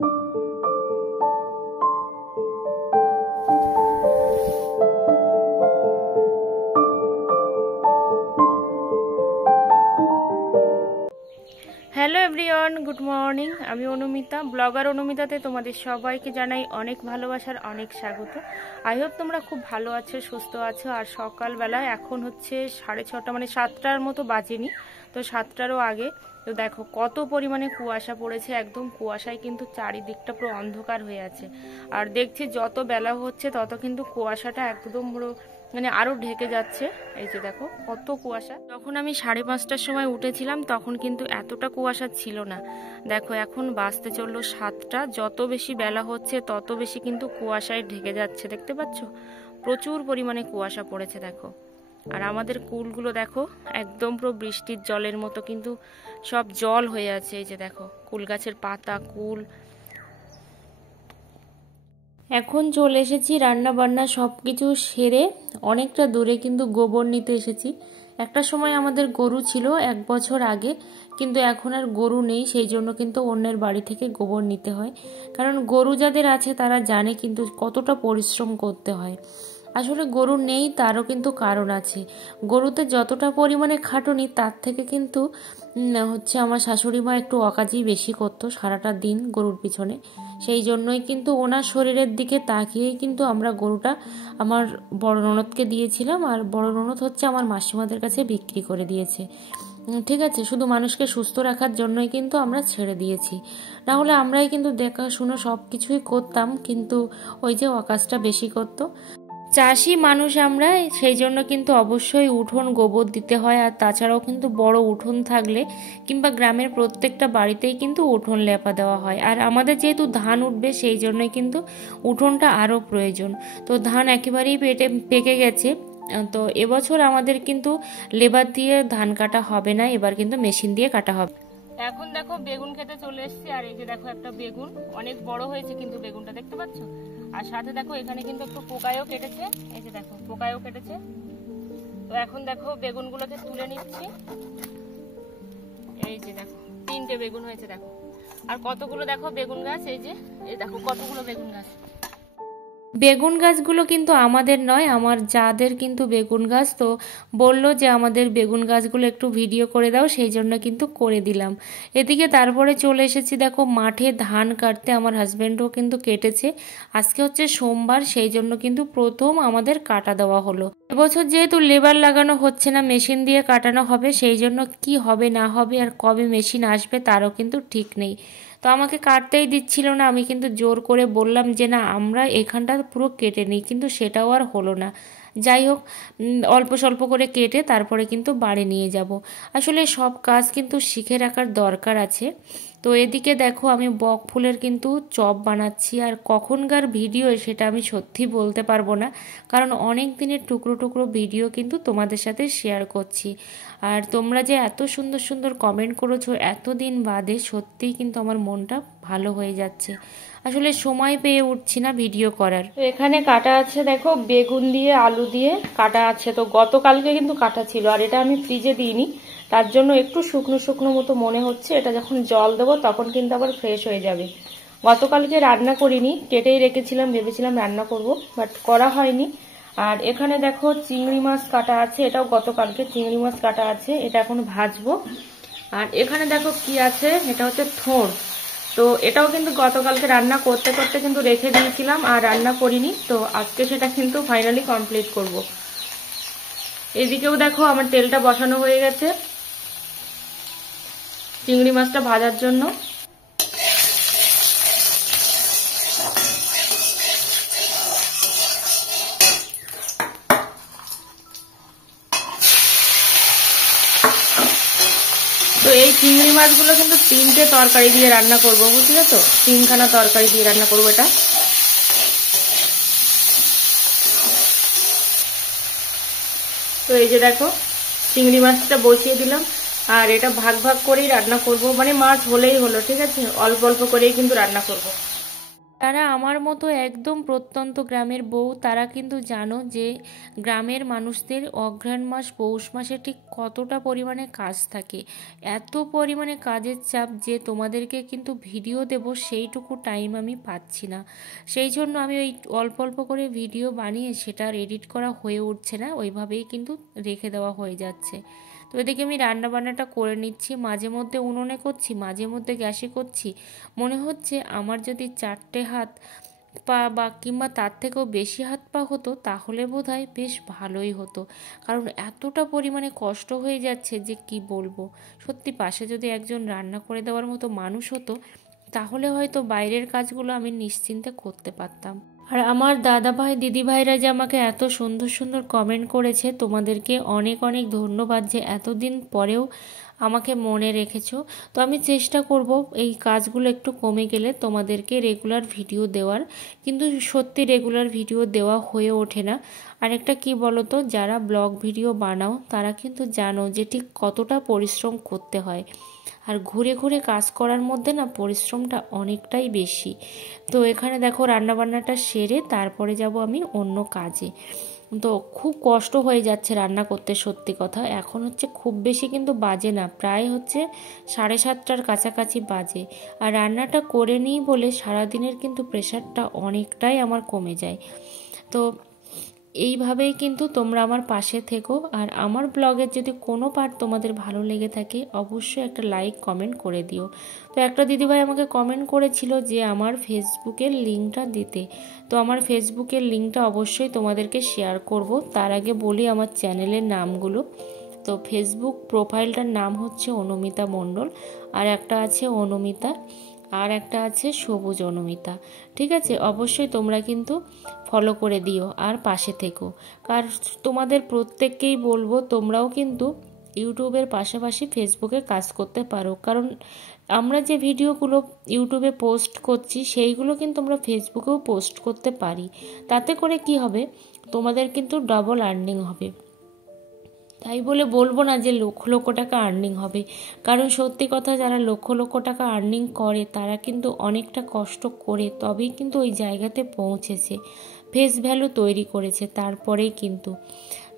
Hello everyone, good morning. আমি Anumita, blogger অনুমিতাতে তোমাদের সবাইকে জানাই অনেক ভালোবাসার অনেক স্বাগত। আই হোপ তোমরা খুব ভালো আছো, সুস্থ আছো। আর সকালবেলায় এখন হচ্ছে 6:30, মানে 7টার মতো বাজেনি, তো 7টারও আগে। তো দেখো কত পরিমাণে কুয়াশা পড়েছে, একদম কুয়াশায় কিন্তু চারিদিকটা পুরো অন্ধকার হয়ে আছে। আর দেখছি যত বেলা হচ্ছে তত কিন্তু কুয়াশাটা একদম পুরো মানে আরো ঢেকে যাচ্ছে। এই যে দেখো কত কুয়াশা। যখন আমি 5:30টার সময় উঠেছিলাম তখন কিন্তু এতটা কুয়াশা ছিল না। দেখো এখন বাজতে চললো 7টা, যত বেশি বেলা হচ্ছে তত বেশি কিন্তু কুয়াশায় ঢেকে যাচ্ছে। দেখতে পাচ্ছ প্রচুর পরিমাণে কুয়াশা পড়েছে দেখো। আর আমাদের কুলগুলো দেখো একদম পুরো বৃষ্টির জলের মতো কিন্তু সব জল হয়ে আছে। এই যে দেখো কুল গাছের পাতা, কুল। এখন চলে এসেছি রান্না বান্না সব কিছু সেরে, অনেকটা দূরে কিন্তু গোবর নিতে এসেছি। একটা সময় আমাদের গরু ছিল 1 বছর আগে, কিন্তু এখন আর গরু নেই, সেই জন্য কিন্তু অন্যের বাড়ি থেকে গোবর নিতে হয়। কারণ গরু যাদের আছে তারা জানে কিন্তু কতটা পরিশ্রম করতে হয়। আসলে গরু নেই তারও কিন্তু কারণ আছে। গরুতে যতটা পরিমাণে খাটুনি তার থেকে কিন্তু হচ্ছে আমার শাশুড়ি মা একটু অকাজই বেশি করতো সারাটা দিন গরুর পিছনে। সেই জন্যই কিন্তু ওনার শরীরের দিকে তাকিয়েই কিন্তু আমরা গরুটা আমার বড় ননদকে দিয়েছিলাম, আর বড় ননদ হচ্ছে আমার মাসিমাদের কাছে বিক্রি করে দিয়েছে। ঠিক আছে, শুধু মানুষকে সুস্থ রাখার জন্যই কিন্তু আমরা ছেড়ে দিয়েছি, না হলে আমরাই কিন্তু দেখাশুনো সব কিছুই করতাম, কিন্তু ওই যে অকাজটা বেশি করতো। চাষি মানুষ আমরা, সেই জন্য কিন্তু অবশ্যই উঠোন গোবর দিতে হয়। আর তাছাড়াও কিন্তু বড় উঠোন থাকলে কিংবা গ্রামের প্রত্যেকটা বাড়িতেই কিন্তু উঠোন লেপা দেওয়া হয়। আর আমাদের যেহেতু ধান উঠবে সেই জন্যই কিন্তু উঠোনটা আরও প্রয়োজন। তো ধান একেবারেই পেকে গেছে, তো এবছর আমাদের কিন্তু লেবার দিয়ে ধান কাটা হবে না, এবার কিন্তু মেশিন দিয়ে কাটা হবে। এখন দেখো বেগুন খেতে চলে এসেছি, আর এই যে দেখো একটা বেগুন অনেক বড় হয়েছে কিন্তু বেগুনটা দেখতে পাচ্ছ। আর সাথে দেখো এখানে কিন্তু একটু পোকায়ও কেটেছে, এই যে দেখো পোকায়ও কেটেছে। তো এখন দেখো বেগুনগুলোকে তুলে নিচ্ছি। এই যে দেখো 3টে বেগুন হয়েছে দেখো। আর কতগুলো দেখো বেগুন গাছ, এই দেখো কতগুলো বেগুন গাছ। বেগুন গাছগুলো কিন্তু আমাদের নয়, আমার যাদের কিন্তু বেগুন গাছ। তো বলল যে আমাদের বেগুন গাছগুলো একটু ভিডিও করে দাও, সেই জন্য কিন্তু করে দিলাম। এদিকে তারপরে চলে এসেছি দেখো মাঠে ধান কাটতে, আমার হাজব্যান্ডও কিন্তু কেটেছে। আজকে হচ্ছে সোমবার, সেই জন্য কিন্তু প্রথম আমাদের কাটা দেওয়া হলো। এবছর যেহেতু লেবার লাগানো হচ্ছে না, মেশিন দিয়ে কাটানো হবে, সেই জন্য কি হবে না হবে আর কবে মেশিন আসবে তারও কিন্তু ঠিক নেই। তো আমাকে কাটতেই দিচ্ছিল না, আমি কিন্তু জোর করে বললাম যে না আমরা এখানটা পুরো কেটে নিই, কিন্তু সেটাও আর হলো না। যাই হোক অল্প স্বল্প করে কেটে তারপরে কিন্তু বাড়ি নিয়ে যাব। আসলে সব কাজ কিন্তু শিখে রাখার দরকার আছে। তো এদিকে দেখো আমি বক ফুলের কিন্তু চপ বানাচ্ছি, আর কখনকার ভিডিও সেটা আমি সত্যি বলতে পারবো না, কারণ অনেক দিনের টুকরো টুকরো ভিডিও কিন্তু তোমাদের সাথে শেয়ার করছি। আর তোমরা যে এত সুন্দর সুন্দর কমেন্ট করেছো এতদিন বাদে, সত্যিই কিন্তু আমার মনটা ভালো হয়ে যাচ্ছে। আসলে সময় পেয়ে উঠছি না ভিডিও করার। তো এখানে কাটা আছে দেখো বেগুন দিয়ে আলু দিয়ে কাটা আছে, তো গতকালকে কিন্তু কাটা ছিল, আর এটা আমি ফ্রিজে দিইনি, তার জন্য একটু শুকনো শুকনো মতো মনে হচ্ছে। এটা যখন জল দেবো তখন কিন্তু আবার ফ্রেশ হয়ে যাবে। গতকালকে রান্না করিনি, কেটেই রেখেছিলাম, ভেবেছিলাম রান্না করব, বাট করা হয়নি। আর এখানে দেখো চিংড়ি মাছ কাটা আছে, এটাও গতকালকে চিংড়ি মাছ কাটা আছে, এটা এখন ভাজবো। আর এখানে দেখো কি আছে, এটা হচ্ছে থোড়। তো এটাও কিন্তু গতকালকে রান্না করতে করতে কিন্তু রেখে দিয়েছিলাম, আর রান্না করিনি, তো আজকে সেটা কিন্তু ফাইনালি কমপ্লিট করব। এদিকেও দেখো আমার তেলটা বসানো হয়ে গেছে চিংড়ি মাছটা ভাজার জন্য। তো এই চিংড়ি মাছগুলো কিন্তু 3টে তরকারি দিয়ে রান্না করবো, বুঝলে তো, 3খানা তরকারি দিয়ে রান্না করবো এটা। তো এই যে দেখো চিংড়ি মাছটা বসিয়ে দিলাম, আর এটা ভাগ ভাগ করেই রান্না করব, মানে মাছ হলেই হলো, ঠিক আছে, অল্প অল্প করেই কিন্তু রান্না করব। তারা আমার মতো একদম প্রত্যন্ত গ্রামের বউ, তারা কিন্তু জানো যে গ্রামের মানুষদের অঘ্রাণ মাস পৌষ মাসে ঠিক কতটা পরিমাণে কাজ থাকে। এত পরিমাণে কাজের চাপ যে তোমাদেরকে কিন্তু ভিডিও দেব সেইটুকু টাইম আমি পাচ্ছি না। সেই জন্য আমি ওই অল্প অল্প করে ভিডিও বানিয়ে সেটা এডিট করা হয়ে উঠছে না, ওইভাবেই কিন্তু রেখে দেওয়া হয়ে যাচ্ছে। তো এদিকে আমি রান্নাবান্নাটা করে নিচ্ছি, মাঝে মধ্যে উনুনে করছি, মাঝে মধ্যে গ্যাসে করছি। মনে হচ্ছে আমার যদি 4টে হাত পা বা কিংবা তার থেকেও বেশি হাত পা হতো তাহলে বোধহয় বেশ ভালোই হতো, কারণ এতটা পরিমাণে কষ্ট হয়ে যাচ্ছে যে কি বলবো। সত্যি পাশে যদি একজন রান্না করে দেওয়ার মতো মানুষ হতো তাহলে হয়তো বাইরের কাজগুলো আমি নিশ্চিন্তে করতে পারতাম। আর আমার দাদা ভাই দিদি ভাইরা যে আমাকে এত সুন্দর সুন্দর কমেন্ট করেছে, তোমাদেরকে অনেক অনেক ধন্যবাদ যে এতদিন পরেও আমাকে মনে রেখেছো। তো আমি চেষ্টা করব এই কাজগুলো একটু কমে গেলে তোমাদেরকে রেগুলার ভিডিও দেওয়ার, কিন্তু সত্যি রেগুলার ভিডিও দেওয়া হয়ে ওঠে না। আরেকটা কি বলো তো, যারা ব্লগ ভিডিও বানাও তারা কিন্তু জানো যে ঠিক কতটা পরিশ্রম করতে হয়, আর ঘুরে ঘুরে কাজ করার মধ্যে না পরিশ্রমটা অনেকটাই বেশি। তো এখানে দেখো রান্নাবান্নাটা সেরে তারপরে যাব আমি অন্য কাজে। তো খুব কষ্ট হয়ে যাচ্ছে রান্না করতে, সত্যি কথা। এখন হচ্ছে খুব বেশি কিন্তু বাজে না, প্রায় হচ্ছে 7:30টার কাছাকাছি বাজে। আর রান্নাটা করে নিই বলে সারাদিনের কিন্তু প্রেশারটা অনেকটাই আমার কমে যায়। তো এইভাবেই কিন্তু তোমরা আমার পাশে থেকো, আর আমার ব্লগের যদি কোনো পার্ট তোমাদের ভালো লেগে থাকে অবশ্যই একটা লাইক কমেন্ট করে দিও। তো একটা দিদিভাই আমাকে কমেন্ট করেছিল যে আমার ফেসবুকের লিঙ্কটা দিতে, তো আমার ফেসবুকের লিঙ্কটা অবশ্যই তোমাদেরকে শেয়ার করব। তার আগে বলি আমার চ্যানেলের নামগুলো। তো ফেসবুক প্রোফাইলটার নাম হচ্ছে অনুমিতা মণ্ডল, আর একটা আছে অনুমিতা, আর একটা আছে সবুজ অনুমিতা। ঠিক আছে, অবশ্যই তোমরা কিন্তু ফলো করে দিও আর পাশে থেকো। আর তোমাদের প্রত্যেককেই বলবো তোমরাও কিন্তু ইউটিউবের পাশাপাশি ফেসবুকে কাজ করতে পারো, কারণ আমরা যে ভিডিওগুলো ইউটিউবে পোস্ট করছি সেইগুলো কিন্তু আমরা ফেসবুকেও পোস্ট করতে পারি। তাতে করে কি হবে, তোমাদের কিন্তু ডবল আর্নিং হবে। তাই বলে বলবো না যে লক্ষ লক্ষ টাকা আর্নিং হবে, কারণ সত্যি কথা যারা লক্ষ লক্ষ টাকা আর্নিং করে তারা কিন্তু অনেকটা কষ্ট করে তবেই কিন্তু ওই জায়গাতে পৌঁছেছে, ফেস ভ্যালু তৈরি করেছে তারপরেই কিন্তু।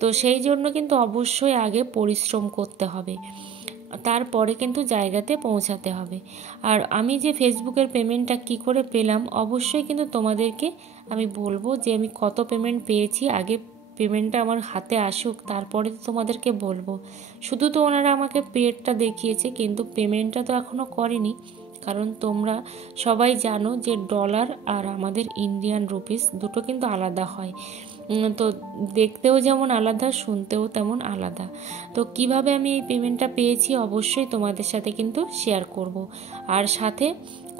তো সেই জন্য কিন্তু অবশ্যই আগে পরিশ্রম করতে হবে, তারপরে কিন্তু জায়গাতে পৌঁছাতে হবে। আর আমি যে ফেসবুকের পেমেন্টটা কি করে পেলাম অবশ্যই কিন্তু তোমাদেরকে আমি বলবো যে আমি কত পেমেন্ট পেয়েছি, আগে পেমেন্টটা আমার হাতে আসুক তারপরে তো তোমাদেরকে বলবো। শুধু তো ওনারা আমাকে পেডটা দেখিয়েছে কিন্তু পেমেন্টটা তো এখনও করেনি, কারণ তোমরা সবাই জানো যে ডলার আর আমাদের ইন্ডিয়ান রুপিস দুটো কিন্তু আলাদা হয়। তো দেখতেও যেমন আলাদা, শুনতেও তেমন আলাদা। তো কিভাবে আমি এই পেমেন্টটা পেয়েছি অবশ্যই তোমাদের সাথে কিন্তু শেয়ার করব, আর সাথে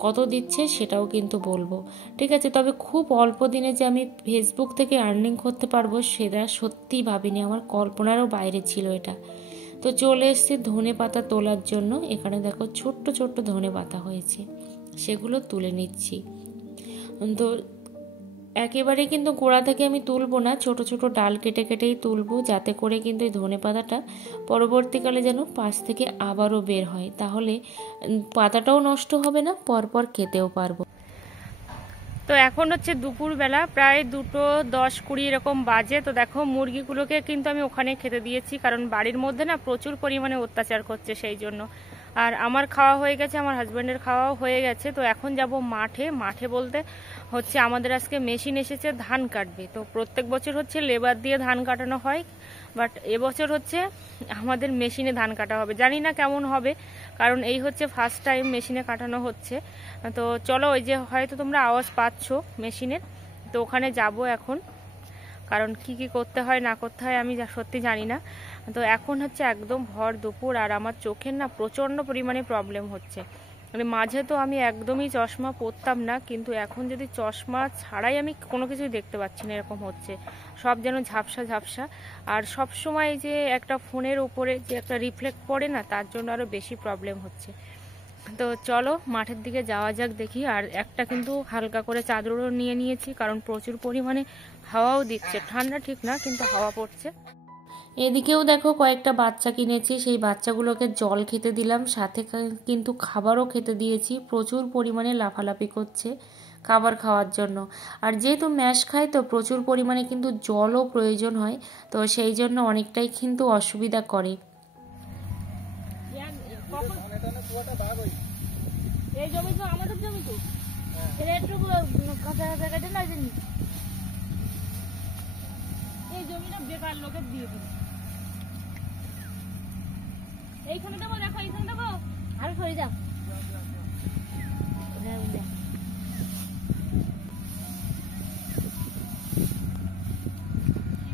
কত দিচ্ছে সেটাও কিন্তু বলবো। ঠিক আছে, তবে খুব অল্প দিনে যে আমি ফেসবুক থেকে আর্নিং করতে পারবো সেটা সত্যিই ভাবিনি, আমার কল্পনারও বাইরে ছিল এটা। তো চলে এসেছি ধনে পাতা তোলার জন্য। এখানে দেখো ছোট্ট ছোট্ট ধনে পাতা হয়েছে, সেগুলো তুলে নিচ্ছি। তো একেবারে কিন্তু গোড়া থেকে আমি তুলবো না, ছোট ছোট ডাল কেটে কেটেই তুলবো, যাতে করে কিন্তু এই ধনে পাতাটা পরবর্তীকালে যেন পাশ থেকে আবারও বের হয়, তাহলে পাতাটাও নষ্ট হবে না, পরপর খেতেও পারবো। তো এখন হচ্ছে দুপুরবেলা, প্রায় 2:10-20 এরকম বাজে। তো দেখো মুরগিগুলোকে কিন্তু আমি ওখানে খেতে দিয়েছি, কারণ বাড়ির মধ্যে না প্রচুর পরিমাণে অত্যাচার করছে সেই জন্য। আর আমার খাওয়া হয়ে গেছে, আমার হাজব্যান্ডের খাওয়াও হয়ে গেছে। তো এখন যাব মাঠে। মাঠে বলতে হচ্ছে আমাদের আজকে মেশিন এসেছে ধান কাটবে। তো প্রত্যেক বছর হচ্ছে লেবার দিয়ে ধান কাটানো হয়, বাট এবছর হচ্ছে আমাদের মেশিনে ধান কাটা হবে। জানি না কেমন হবে, কারণ এই হচ্ছে ফার্স্ট টাইম মেশিনে কাটানো হচ্ছে। তো চলো, ওই যে হয়তো তোমরা আওয়াজ পাচ্ছ মেশিনের, তো ওখানে যাব এখন, কারণ কি কি করতে হয় না করতে হয় আমি সত্যি জানি না। তো এখন হচ্ছে একদম ভর দুপুর, আর আমার চোখের না প্রচণ্ড পরিমাণে প্রবলেম হচ্ছে। মানে মাঝে তো আমি একদমই চশমা পরতাম না, কিন্তু এখন যদি চশমা ছাড়াই আমি কোনো কিছুই দেখতে পাচ্ছি না, এরকম হচ্ছে। সব যেন ঝাপসা ঝাপসা, আর সব সময় যে একটা ফোনের উপরে যে একটা রিফ্লেক্ট পড়ে না, তার জন্য আরও বেশি প্রবলেম হচ্ছে। তো চলো মাঠের দিকে যাওয়া যাক, দেখি। আর একটা কিন্তু হালকা করে চাদরও নিয়ে নিয়েছি, কারণ প্রচুর পরিমাণে হাওয়াও দিচ্ছে, ঠান্ডা ঠিক না কিন্তু হাওয়া পড়ছে। এদিকেও দেখো কয়েকটা বাচ্চা কিনেছি, সেই বাচ্চাগুলোকে জল খেতে দিলাম, সাথে কিন্তু খাবারও খেতে দিয়েছি। প্রচুর পরিমাণে লাফালাফি করছে খাবার খাওয়ার জন্য। আর যেহেতু ম্যাশ খায় তো প্রচুর পরিমাণে কিন্তু জলও প্রয়োজন হয়, তো সেই জন্য অনেকটাই কিন্তু অসুবিধা করে। এই জমি তো আমাদের জমি, তো একটু কাঁচা কাঁচা কাটে না, এই জমিটা বেকার লোকের দিয়ে দিন। এইখানে দেবো, দেখো এইখানে দেবো, আরো সরে যাও।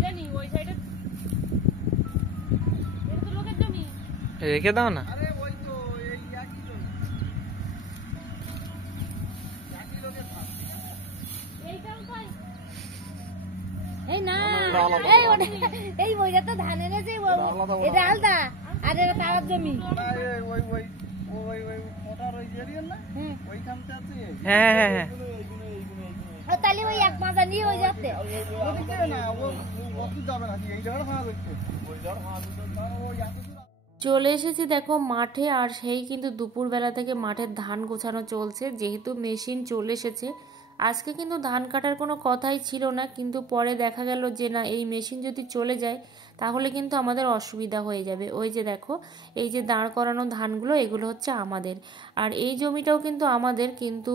জানি ওই সাইডে তো লোকের জমি, রেখে দাও না। এই না এই বইটা তো ধান এনেছে, এটা আলাদা, আর এটা তার জমি। হ্যাঁ হ্যাঁ হ্যাঁ, তাহলে ওই এক মাজা নিয়ে ওই যাচ্ছে। চলে এসেছি দেখো মাঠে, আর সেই কিন্তু দুপুরবেলা থেকে মাঠের ধান গোছানো চলছে। যেহেতু মেশিন চলে এসেছে, আজকে কিন্তু ধান কাটার কোনো কথাই ছিল না, কিন্তু পরে দেখা গেল যে না, এই মেশিন যদি চলে যায় তাহলে কিন্তু আমাদের অসুবিধা হয়ে যাবে। ওই যে দেখো, এই যে দাঁড় করানো ধানগুলো, এগুলো হচ্ছে আমাদের। আর এই জমিটাও কিন্তু আমাদের, কিন্তু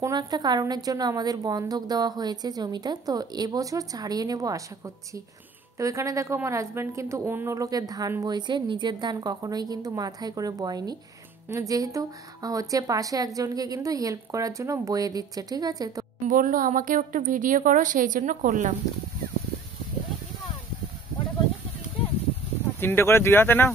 কোনো একটা কারণের জন্য আমাদের বন্ধক দেওয়া হয়েছে জমিটা, তো এবছর ছাড়িয়ে নেব আশা করছি। তো এখানে দেখো আমার হাজব্যান্ড কিন্তু অন্য লোকের ধান বইছে, নিজের ধান কখনোই কিন্তু মাথায় করে বয়নি, যেহেতু হচ্ছে পাশে একজনকে কিন্তু হেল্প করার জন্য বয়ে দিচ্ছে। ঠিক আছে, তো বললো আমাকে একটু ভিডিও করো, সেই জন্য করলাম। 3টে করে 2 হাতে নাও।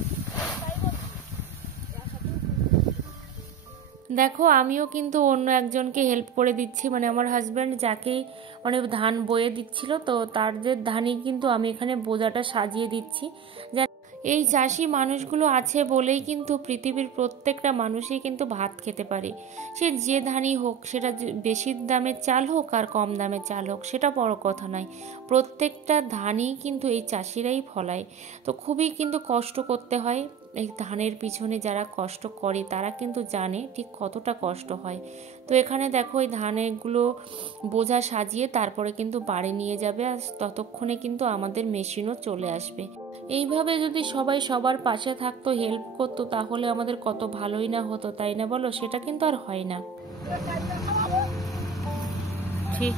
দেখো আমিও কিন্তু অন্য একজনকে হেল্প করে দিচ্ছি, মানে আমার হাজব্যান্ড যাকেই মানে ধান বয়ে দিচ্ছিল, তো তার যে ধানই কিন্তু আমি এখানে বোঝাটা সাজিয়ে দিচ্ছি। এই চাষি মানুষগুলো আছে বলেই কিন্তু পৃথিবীর প্রত্যেকটা মানুষই কিন্তু ভাত খেতে পারে। সে যে ধানই হোক, সেটা বেশি দামের চাল হোক আর কম দামের চাল হোক, সেটা বড় কথা নয়, প্রত্যেকটা ধানই কিন্তু এই চাষিরাই ফলায়। তো খুবই কিন্তু কষ্ট করতে হয় এই ধানের পিছনে। যারা কষ্ট করে তারা কিন্তু জানে ঠিক কতটা কষ্ট হয়। তো এখানে দেখো এই ধানগুলো বোঝা সাজিয়ে তারপরে কিন্তু বাড়ি নিয়ে যাবে, আর ততক্ষণে কিন্তু আমাদের মেশিনও চলে আসবে। এইভাবে যদি সবাই সবার পাশে থাকতো, হেল্প করতো, তাহলে আমাদের কত ভালোই না হতো, তাই না বলো? সেটা কিন্তু আর হয় না। ঠিক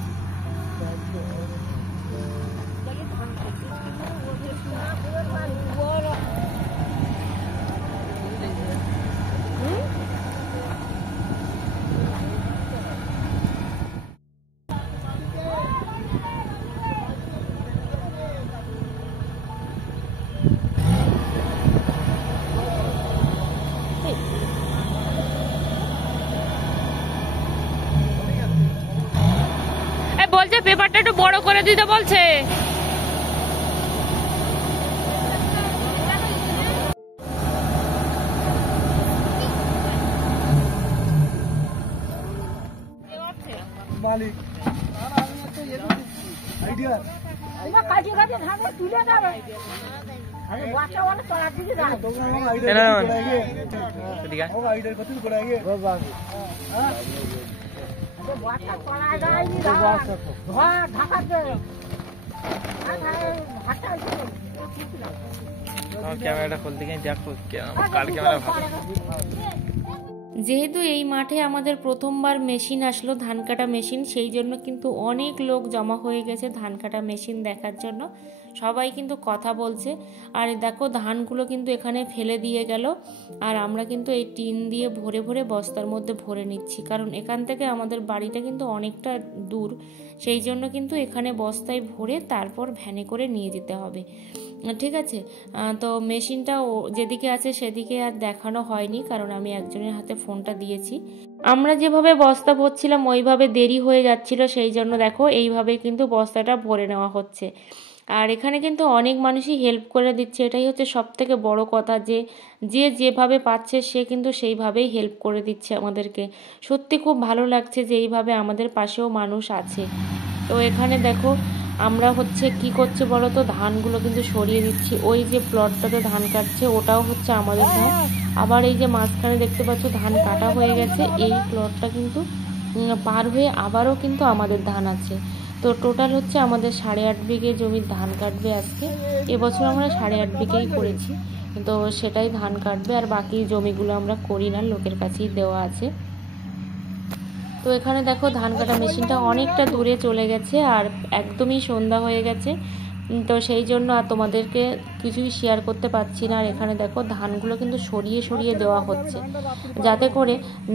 বলছে পেপারটা একটু বড় করে দিতে বলছে। মালিক আইডিয়া কাজে কাজে ধানে তুলে যাবে। আরে বাচ্চা ওয়ালা চলা দিকে দাও তো আইডিয়া করেগে ও আইডিয়া কত করেগে রোজ বাকি হ্যাঁ আরে বাচ্চা চলা যায়নি ধর ঢাকা দে হাঁটা ক্যামেরাটা খুলতে গিয়ে দেখো কার ক্যামেরা ভালো। যেহেতু এই মাঠে আমাদের প্রথমবার মেশিন আসলো, ধান কাটা মেশিন, সেই জন্য কিন্তু অনেক লোক জমা হয়ে গেছে ধান কাটা মেশিন দেখার জন্য। সবাই কিন্তু কথা বলছে। আর দেখো ধানগুলো কিন্তু এখানে ফেলে দিয়ে গেল, আর আমরা কিন্তু এই টিন দিয়ে ভরে ভরে বস্তার মধ্যে ভরে নিচ্ছি, কারণ এখান থেকে আমাদের বাড়িটা কিন্তু অনেকটা দূর, সেই জন্য কিন্তু এখানে বস্তায় ভরে তারপর ভ্যানে করে নিয়ে যেতে হবে। ঠিক আছে, তো মেশিনটা যেদিকে আছে সেদিকে আর দেখানো হয়নি, কারণ আমি একজনের হাতে ফোনটা দিয়েছি। আমরা যেভাবে বস্তা ভরছিলাম ওইভাবে দেরি হয়ে যাচ্ছিল, সেই জন্য দেখো এইভাবে কিন্তু বস্তাটা ভরে নেওয়া হচ্ছে। আর এখানে কিন্তু অনেক মানুষই হেল্প করে দিচ্ছে, এটাই হচ্ছে সব থেকে বড় কথা, যে যে যেভাবে পাচ্ছে সে কিন্তু সেইভাবেই হেল্প করে দিচ্ছে আমাদেরকে। সত্যি খুব ভালো লাগছে যে এইভাবে আমাদের পাশেও মানুষ আছে। তো এখানে দেখো আমরা হচ্ছে কি করছে বলো তো, ধানগুলো কিন্তু সরিয়ে দিচ্ছি। ওই যে প্লটটাতে ধান কাটছে ওটাও হচ্ছে আমাদের ধান। আবার এই যে মাঝখানে দেখতে পাচ্ছ ধান কাটা হয়ে গেছে, এই প্লটটা কিন্তু পার হয়ে আবারও কিন্তু আমাদের ধান আছে। তো টোটাল হচ্ছে আমাদের 8.5 বিঘে জমির ধান কাটবে আজকে। এবছর আমরা 8.5 বিঘেই করেছি, তো সেটাই ধান কাটবে। আর বাকি জমিগুলো আমরা করি না, লোকের কাছেই দেওয়া আছে। তো এখানে দেখো ধান কাটা মেশিনটা অনেকটা দূরে চলে গেছে আর একদমই সন্ধ্যা হয়ে গেছে, তো সেই জন্য আর তোমাদেরকে কিছুই শেয়ার করতে পারছি না। আর এখানে দেখো ধানগুলো কিন্তু সরিয়ে সরিয়ে দেওয়া হচ্ছে যাতে করে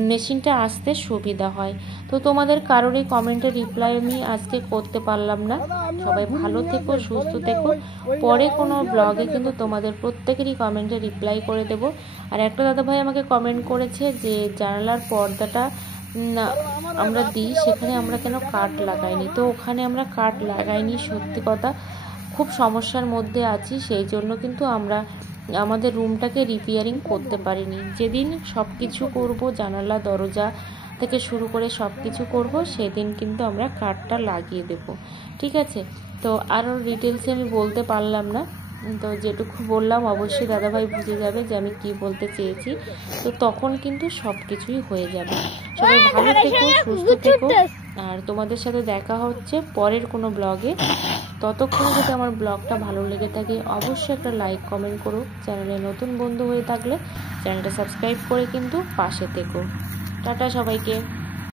মেশিনটা আসতে সুবিধা হয়। তো তোমাদের কারোরই কমেন্টের রিপ্লাই আমি আজকে করতে পারলাম না। সবাই ভালো থেকো, সুস্থ থেকো। পরে কোনো ব্লগে কিন্তু তোমাদের প্রত্যেকেরই কমেন্টে রিপ্লাই করে দেব। আর একটা দাদাভাই আমাকে কমেন্ট করেছে যে জানালার পর্দাটা না আমরা দিই, সেখানে আমরা কেন কাঠ লাগাইনি। তো ওখানে আমরা কাঠ লাগাইনি, সত্যি কথা খুব সমস্যার মধ্যে আছি, সেই জন্য কিন্তু আমরা আমাদের রুমটাকে রিপেয়ারিং করতে পারিনি। যেদিন সব কিছু করবো, জানালা দরজা থেকে শুরু করে সব কিছু করবো, সেদিন কিন্তু আমরা কাঠটা লাগিয়ে দেব, ঠিক আছে। তো আরও ডিটেলসে আমি বলতে পারলাম না, তো যেটুকু বললাম অবশ্যই দাদাভাই বুঝে যাবে যে আমি কি বলতে চেয়েছি। তো তখন কিন্তু সব কিছুই হয়ে যাবে। সবাই ভালো থেকো, সুস্থ থেকো, আর তোমাদের সাথে দেখা হচ্ছে পরের কোনো ব্লগে। ততক্ষণ যদি আমার ব্লগটা ভালো লেগে থাকে অবশ্যই একটা লাইক কমেন্ট করো। চ্যানেলে নতুন বন্ধু হয়ে থাকলে চ্যানেলটা সাবস্ক্রাইব করে কিন্তু পাশে থেকো। টাটা সবাইকে।